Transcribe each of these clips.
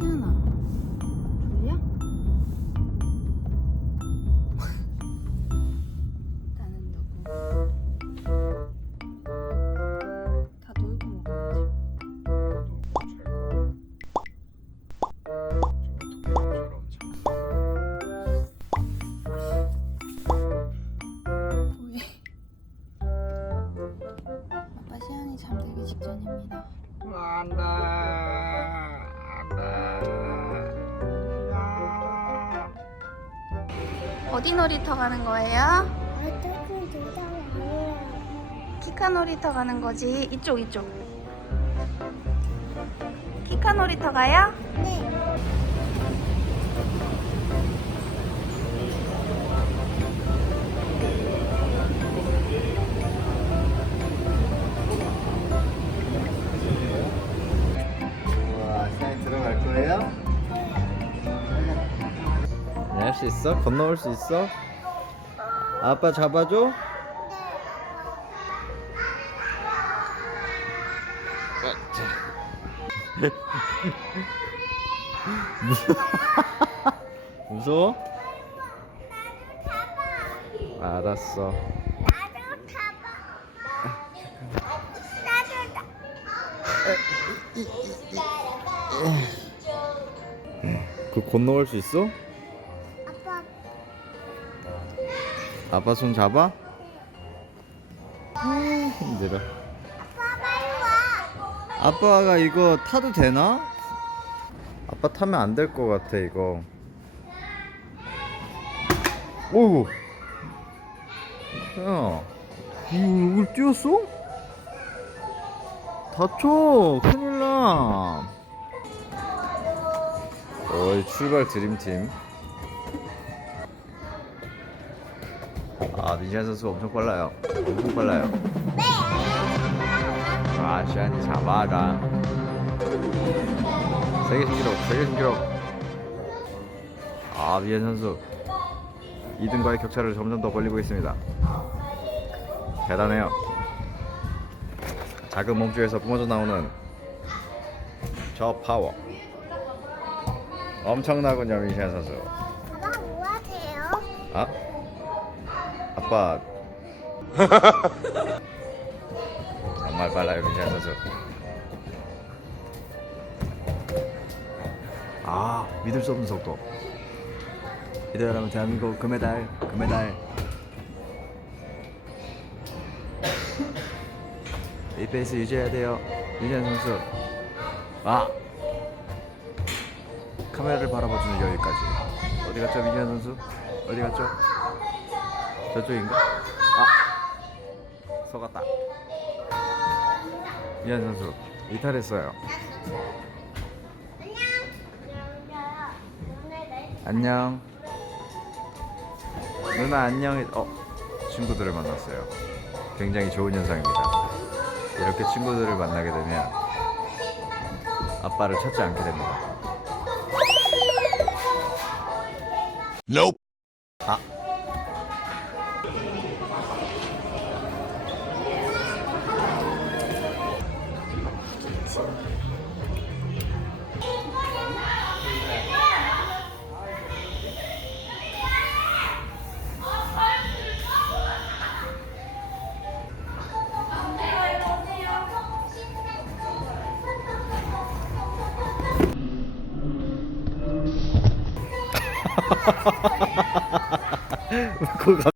세연아 졸려? 나는 누구? 다 놀고 먹어야지 뭐해? 아빠 시연이 잠들기 직전입니다 안돼 어디 놀이터 가는 거예요? 어떻게? 키카 놀이터 가는 거지. 이쪽 이쪽. 키카 놀이터 가요? 네. 와 시간이 들어갈 거예요? 네, 할수 있어? 건너올 수 있어? 아빠 잡아줘? 무서워? 알았어. 그 건너갈 수 있어? 아빠 손 잡아? 아, 힘들어. 아빠 빨리 와. 아빠가 이거 타도 되나? 아빠 타면 안 될 것 같아 이거. 오우. 야, 이거 여기 뛰었어? 다쳐, 큰일 나. 어이 출발 드림팀. 아 민시안 선수 엄청 빨라요. 엄청 빨라요. 아 시안이 잡아라. 세계 신기록, 세계 신기록. 아 미엔 선수 2등과의 격차를 점점 더 벌리고 있습니다. 대단해요. 작은 몸집에서 뿜어져 나오는 저 파워. 엄청나군요 민시안 선수. 아빠 뭐 하세요? 아? 아빠. 정말 빨라요 민찬 선수. 아 믿을 수 없는 속도. 이대로라면 대한민국 금메달 금메달. 이 페이스 유지해야 돼요 민찬 선수. 아! 카메라를 바라봐주는 여기까지. 어디 갔죠 민찬 선수? 어디 갔죠 저쪽인가? 아 속았다. 미안 선수. 이탈했어요. 안녕. 누나 안녕. 어 친구들을 만났어요. 굉장히 좋은 현상입니다. 이렇게 친구들을 만나게 되면 아빠를 찾지 않게 됩니다. 아 그거 가...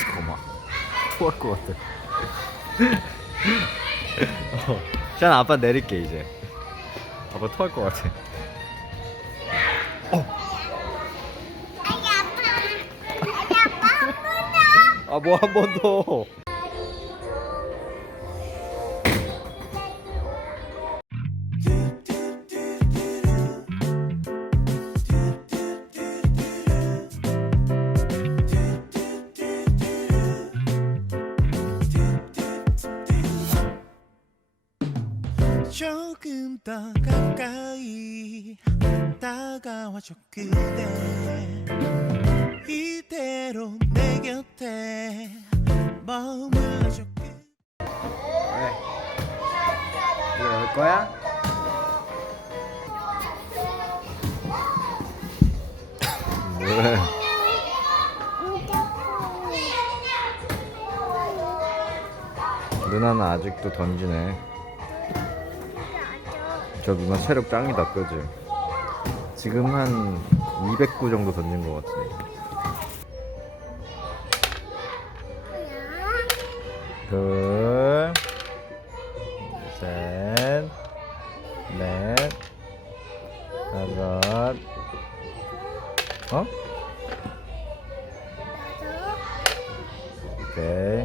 잠깐만. 토할 것 같아 어, 짠 아빠 내릴게 이제 아빠 토할 것 같아. 아기 아빠 한 번 더. 아 뭐 한 번 더 조금 더 가까이 다가와줘 그대 이대로 내 곁에 머물러줘 그대 볼 거야? 왜? 누나는 아직도 던지네. 저 누나 체력 짱이다, 그지? 지금 한 209 정도 던진 것 같은데. 둘, 셋, 넷, 다섯, 어? 오케이.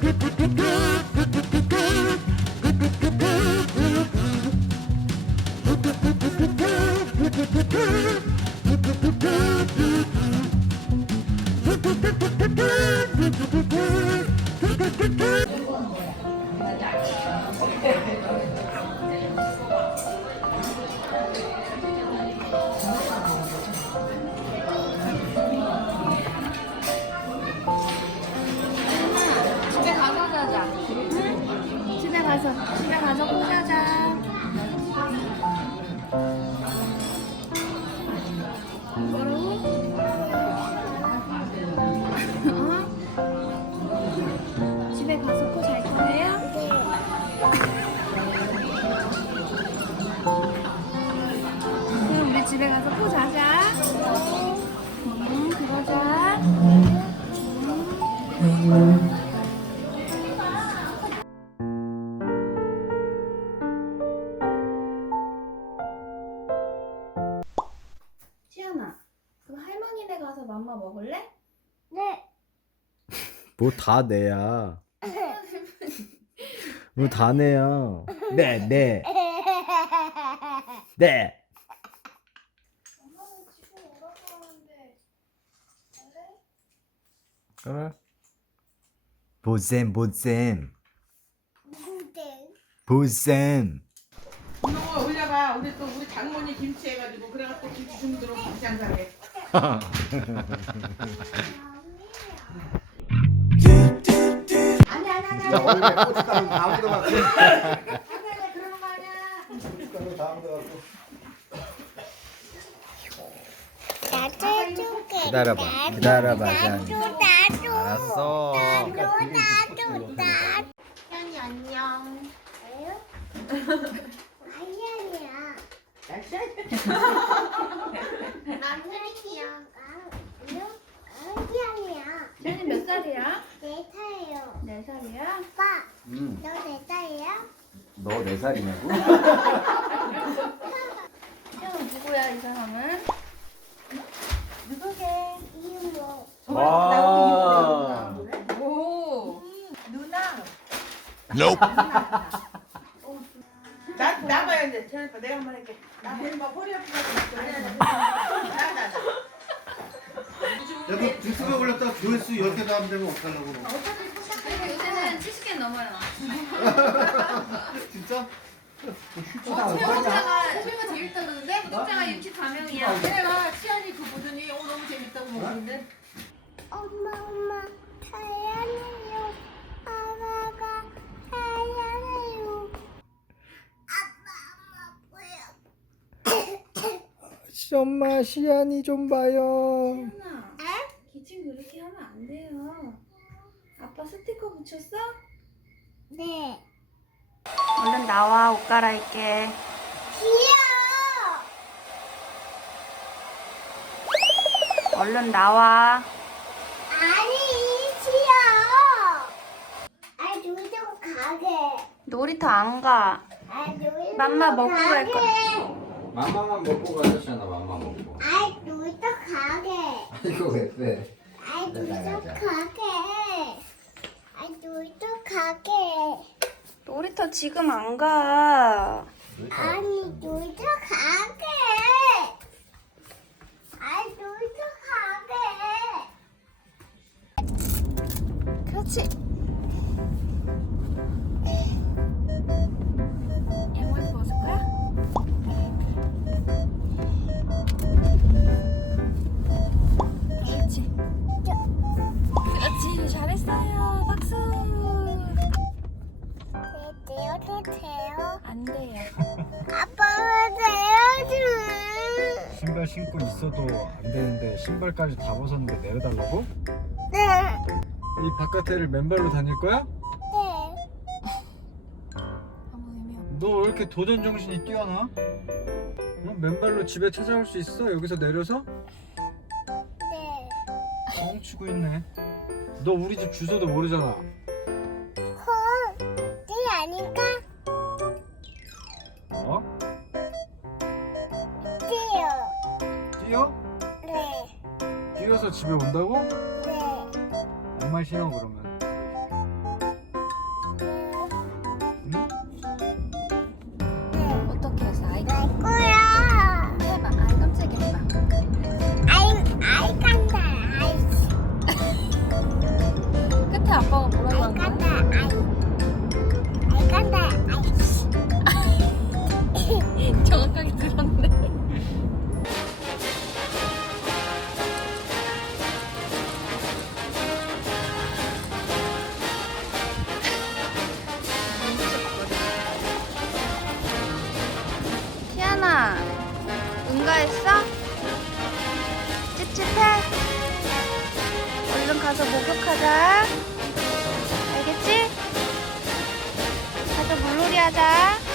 집에 뭐 다 내야. 뭐 다 내야. 네, 네, 네. 엄마는 지금 오라고 하는데 그래. 보셈, 보셈, 네. 보셈. 이거 올려봐. 우리 또 우리 장모님 김치 해가지고 그래가 또 김치 좀 들어 김치 장사해. 야, 원래 고춧가루 다 묻어갖고. 아니 그러는 거 아니야. 고춧가루 다 묻어갖고. 나도 줄게. 기다려봐, 나도, 기다려봐, 나도 시안이. 나도. 알았어. 나도 나도 나도. 시연이 안녕. 아이언이야. 아이언이야. 아이언이야. 시연이 몇 살이야? 네 살이요. 네 살이야? 너네 살이야? 너 네 살이냐고? 시연 누구야 이 사람은? 누구게? 이모. 와. 오 누나. 나 나봐야 이제 저녁 내가 한번 할게. 나 내일 막 허리 아프다. 나나 야, 너 유튜브에 올렸다가 조회수 10개도 안 되면 어떡하려고 그러 요새 는 70개 넘어요. 진짜? 구독자가 채우가 재밌다 그러는데 구독자가 64명이야. 내가 치안이 그 보더니 어 너무 재밌다고 먹는데. 엄마, 엄마, 사랑해요. 아빠가 사랑해요. 아빠, 엄마 보여. 엄마 시안이 좀 봐요. 시연아, 기침 그렇게 하면 안 돼요. 아빠 스티커 붙였어? 네. 얼른 나와 옷 갈아입게. 귀여워. 얼른 나와. 아니, 귀여워. 아, 놀좀 가게. 놀이터 안 가. 아, 놀좀 맘마 먹고 갈 가게. 거야. 맘마만 먹고 가자, 시안아. 맘마 먹고. 아, 놀좀 가게. 이거 왜 빼? 아, 놀좀 가자. 가게. 아, 놀좀 가게. 놀이터 지금 안 가. 아니, 놀좀 가게. 아, 놀좀 가게. 그렇지. 있어도 안 되는데 신발까지 다 벗었는데 내려달라고? 네. 이 바깥에를 맨발로 다닐 거야? 네. 아무 의미 없어. 너왜 이렇게 도전 정신이 뛰어나? 응? 맨발로 집에 찾아올 수 있어? 여기서 내려서? 네. 뻥치고 있네. 너 우리 집 주소도 모르잖아. 뛰어? 네. 뛰어서 집에 온다고? 네. 양말 신어 그러면. 아, 응가했어? 찝찝해? 얼른 가서 목욕하자. 알겠지? 가서 물놀이 하자.